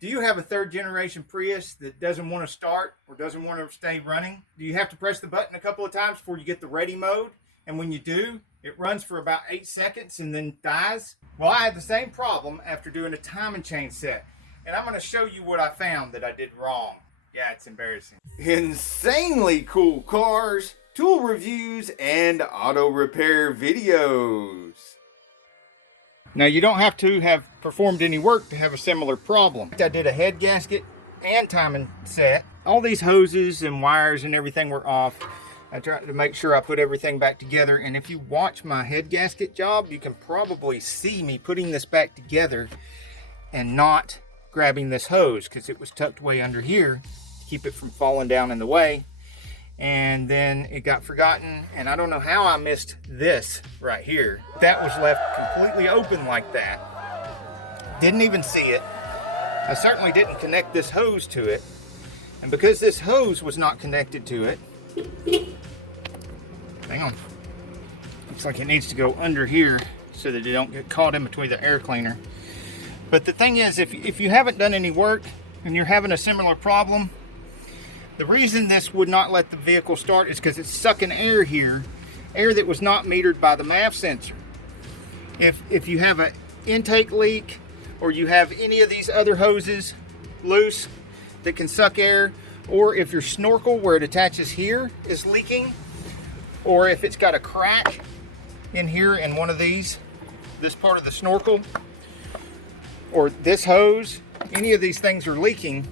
Do you have a third generation Prius that doesn't want to start or doesn't want to stay running? Do you have to press the button a couple of times before you get the ready mode? And when you do, it runs for about 8 seconds and then dies? Well, I had the same problem after doing a timing chain set. And I'm going to show you what I found that I did wrong. Yeah, it's embarrassing. Insanely cool cars, tool reviews, and auto repair videos. Now, you don't have to have performed any work to have a similar problem. I did a head gasket and timing set. All these hoses and wires and everything were off. I tried to make sure I put everything back together. And if you watch my head gasket job, you can probably see me putting this back together and not grabbing this hose because it was tucked way under here to keep it from falling down in the way. And then it got forgotten, and I don't know how I missed this right here. That was left completely open like that. Didn't even see it. I certainly didn't connect this hose to it. And because this hose was not connected to it, hang on. Looks like it needs to go under here so that it don't get caught in between the air cleaner. But the thing is, if you haven't done any work and you're having a similar problem, the reason this would not let the vehicle start is because it's sucking air here, air that was not metered by the MAF sensor. If you have an intake leak, or you have any of these other hoses loose that can suck air, or if your snorkel where it attaches here is leaking, or if it's got a crack in here in one of these, this part of the snorkel, or this hose, any of these things are leaking.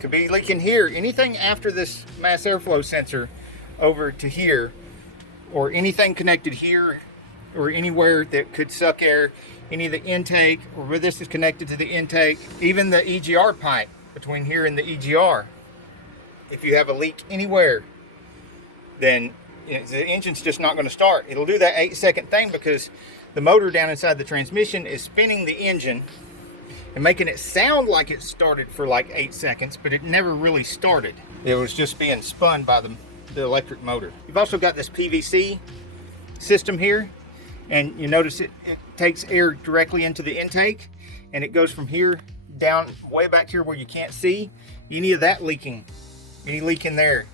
Could be leaking here. Anything after this mass airflow sensor over to here, or anything connected here or anywhere that could suck air, any of the intake, or where this is connected to the intake, even the EGR pipe between here and the EGR. If you have a leak anywhere, then the engine's just not going to start. It'll do that 8-second thing because the motor down inside the transmission is spinning the engine and making it sound like it started for like 8 seconds, but it never really started. It was just being spun by the electric motor. You've also got this PVC system here, and you notice it takes air directly into the intake, and it goes from here down way back here where you can't see. Any of that leaking, any leak in there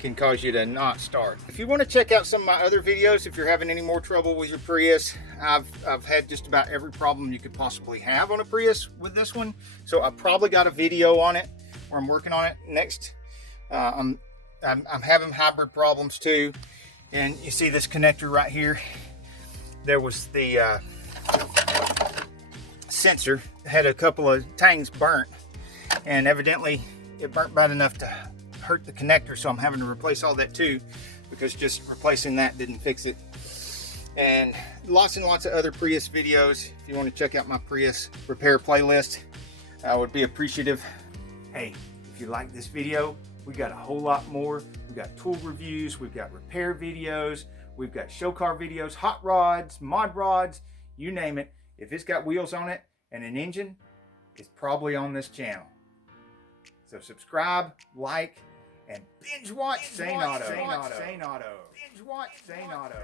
can cause you to not start. If you want to check out some of my other videos, if you're having any more trouble with your Prius, I've had just about every problem you could possibly have on a Prius with this one. So I probably got a video on it where I'm working on it next. I'm having hybrid problems too. And you see this connector right here. There was the sensor, had a couple of tangs burnt, and evidently it burnt bad enough to hurt the connector, so I'm having to replace all that too, because just replacing that didn't fix it. And lots and lots of other Prius videos. If you want to check out my Prius repair playlist, I would be appreciative. Hey, if you like this video, we got a whole lot more. We've got tool reviews, we've got repair videos, we've got show car videos, hot rods, mod rods, you name it. If it's got wheels on it and an engine, it's probably on this channel. So subscribe, like, and binge watch Sane Auto. Binge watch Sane Auto.